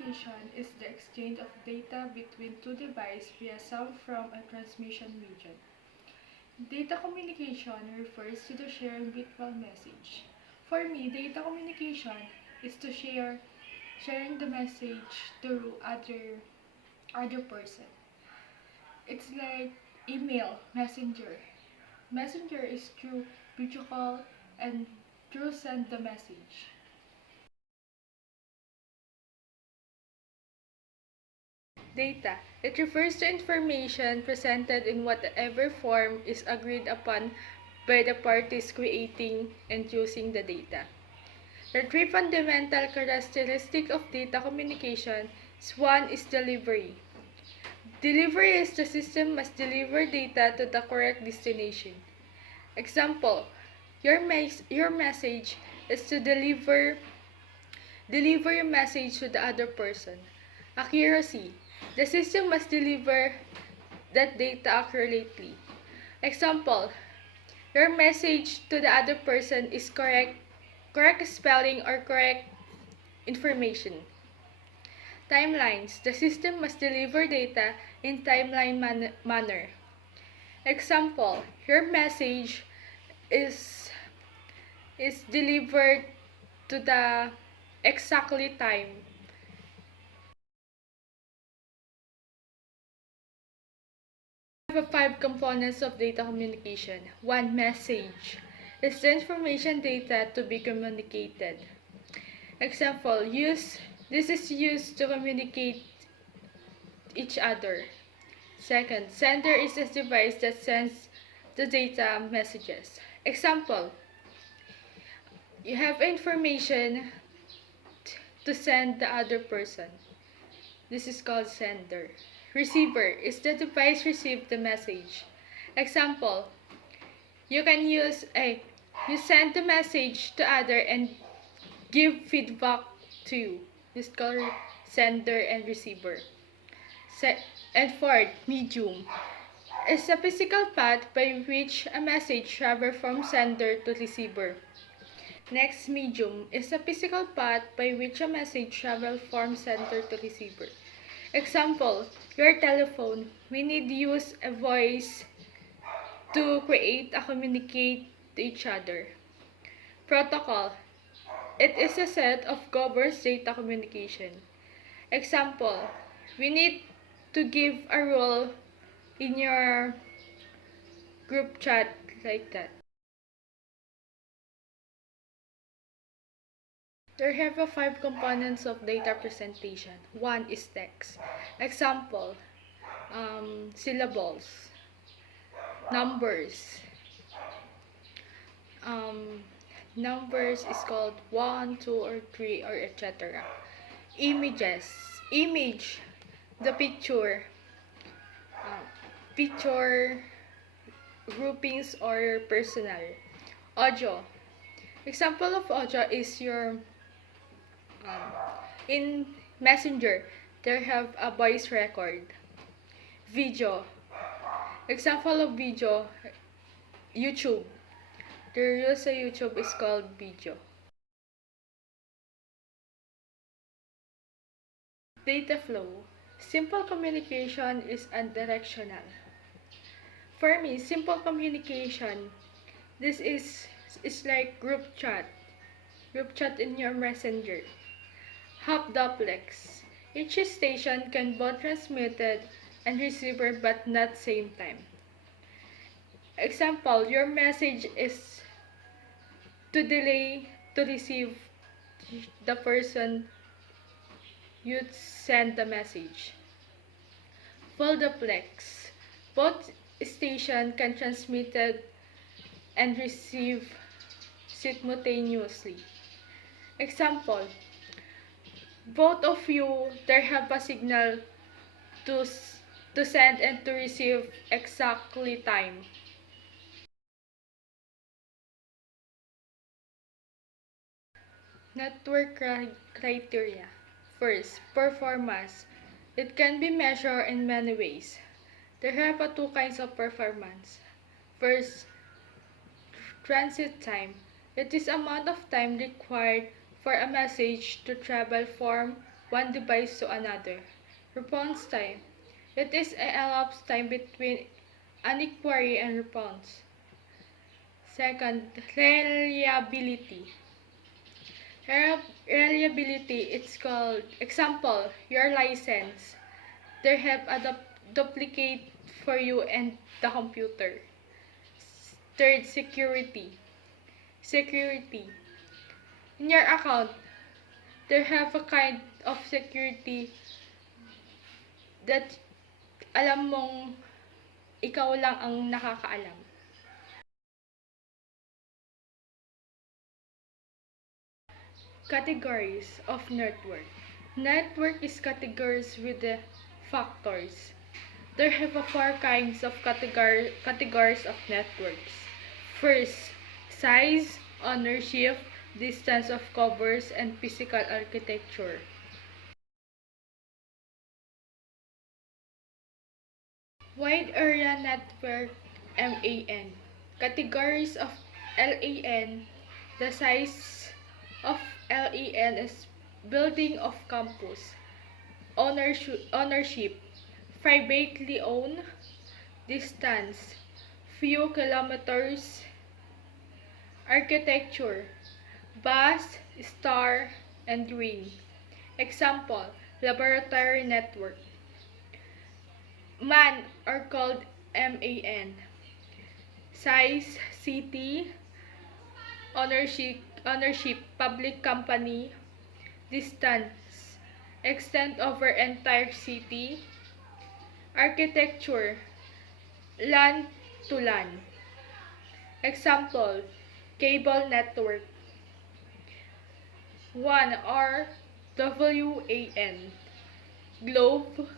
communication is the exchange of data between two devices via sound from a transmission medium. Data communication refers to the sharing virtual message. For me, data communication is to sharing the message to other person. It's like email, messenger. Messenger is through video call and through send the message. Data. It refers to information presented in whatever form is agreed upon by the parties creating and using the data. The three fundamental characteristics of data communication is one is delivery. Delivery is the system must deliver data to the correct destination. Example, your message is to deliver your message to the other person. Accuracy. The system must deliver that data accurately. Example, your message to the other person is correct spelling or correct information. Timelines. The system must deliver data in timeline manner. Example, your message is delivered to the exactly time. We have 5 components of data communication. 1. Message is the information data to be communicated. Example, this is used to communicate each other. Second, sender is a device that sends the data messages. Example, you have information to send the other person. This is called sender. Receiver is the device received the message. Example, you send the message to other and give feedback to. This is called sender and receiver. And fourth, medium is a physical path by which a message travels from sender to receiver. Next, medium is a physical path by which a message travels from sender to receiver. Example, your telephone. We need to use a voice to create a communicate to each other. Protocol. It is a set of governs data communication. Example, we need to give a role in your group chat like that. There have 5 components of data presentation. 1 is text. Example, syllables, numbers. Numbers is called 1, 2, or 3, or etc. Images. Image, the picture. Picture groupings or personal. Audio. Example of audio is your in Messenger, there have a voice record. Video. Example of video, YouTube. The use of YouTube is called video. Data flow. Simple communication is unidirectional. For me, simple communication, this is like group chat. Group chat in your messenger. Half duplex. Each station can both transmitted and receiver but not same time. Example, your message is to delay to receive the person you send the message. Full duplex. Both stations can transmitted and receive simultaneously. Example, both of you there have a signal to send and to receive exactly time. Network criteria. First, performance. It can be measured in many ways. There have 2 kinds of performance. First, transit time. It is amount of time required for a message to travel from one device to another. Response time. It is a elapsed time between an inquiry and response. Second, reliability. Reliability, it's called, example, your license. They have a duplicate for you and the computer. Third, security. Security. In your account, they have a kind of security that alam mong ikaw lang ang nakakaalam. Categories of network. Network is categories with the factors. There have four kinds of categories of networks. First, size, ownership, distance of covers, and physical architecture. Wide Area Network, MAN. Categories of LAN. The size of LAN is building of campus. Ownership. Privately owned. Distance. Few kilometers. Architecture. Bus, star, and ring. Example, laboratory network. MAN are called MAN. Size, city, ownership, public company, distance, extend over entire city, architecture, LAN to LAN. Example, cable network. 1 or WAN, globe,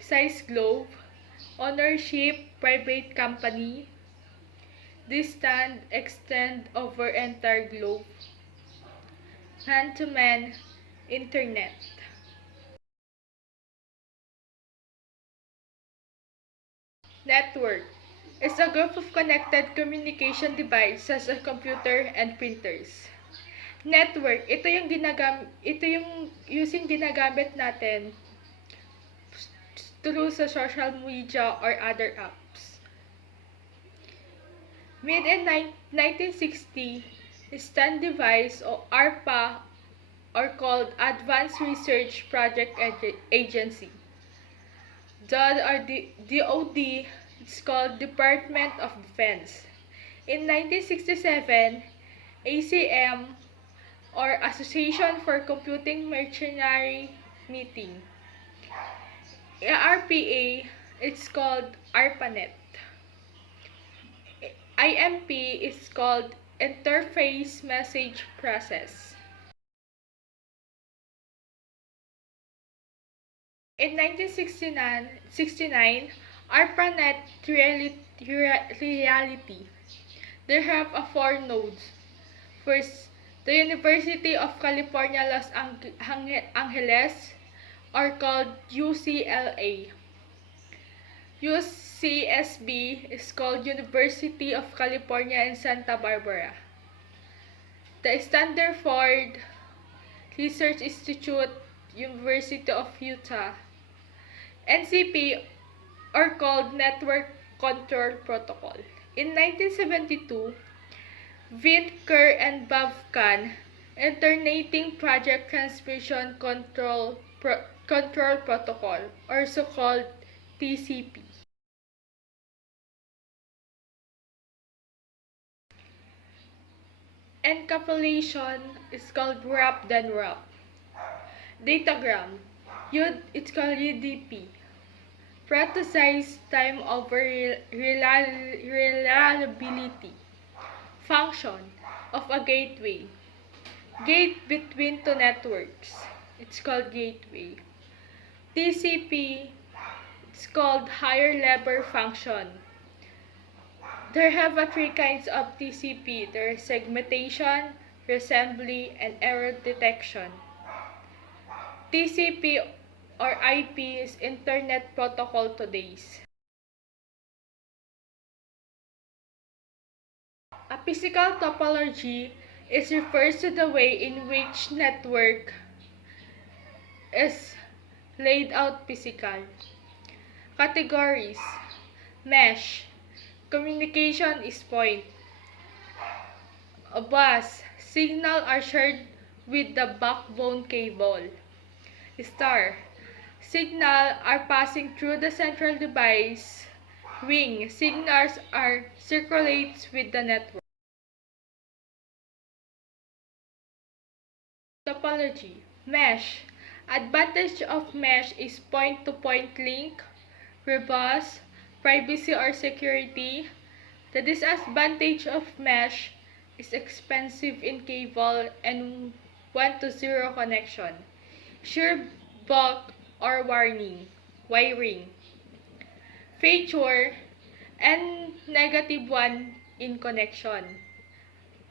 size globe, ownership, private company, distance, extend over entire globe, man-to-man, internet. Network is a group of connected communication devices such as computer and printers. Network, ito yung ginagamit natin through sa social media or other apps. Made in 1960, STAN device or ARPA are called Advanced Research Project Agency. DOD, it's called Department of Defense. In 1967, ACM or Association for Computing Machinery meeting. ARPA, it's called ARPANET. IMP is called Interface Message Process. In 1969, ARPANET reality. They have four nodes. First, the University of California, Los Angeles, are called UCLA. UCSB is called University of California in Santa Barbara. The Stanford Research Institute, University of Utah. NCP are called Network Control Protocol. In 1972, Vint Kerr and Bob Kahn, Alternating Project Transmission Control Protocol, also called TCP. Encapsulation is called wrap then wrap. Datagram, it's called UDP. Prioritized time over reliability. Function of a gateway. Gate between two networks. It's called gateway. TCP, it's called higher level function. There have three kinds of TCP. There is segmentation, reassembly, and error detection. TCP or IP is Internet Protocol today. A physical topology refers to the way in which network is laid out physical. Categories: mesh, communication is point. A bus, signal are shared with the backbone cable. Star, signal are passing through the central device. Ring, signals are circulates with the network. Topology. Mesh. Advantage of mesh is point-to-point link, robust, privacy or security. The disadvantage of mesh is expensive in cable and 1-to-0 connection. Sheer bulk or wiring. Feature and -1 in connection.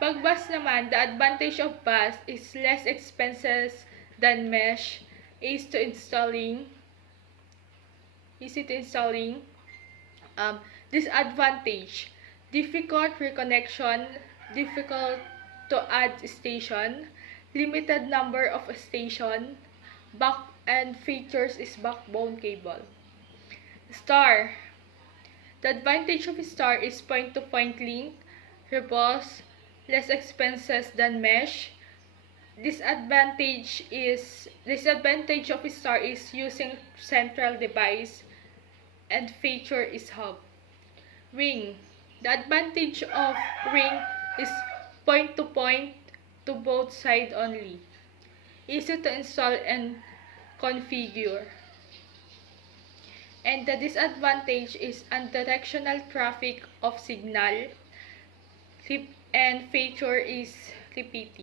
Pag bus naman, the advantage of bus is less expenses than mesh, easy to installing. Disadvantage: difficult reconnection, difficult to add station, limited number of station, and features is backbone cable. Star. The advantage of Star is point-to-point link, robust, less expenses than mesh. Disadvantage of Star is using central device, and feature is hub. Ring. The advantage of ring is point-to-point to both side only. Easy to install and configure. And the disadvantage is unidirectional traffic of signal, and feature is repeating.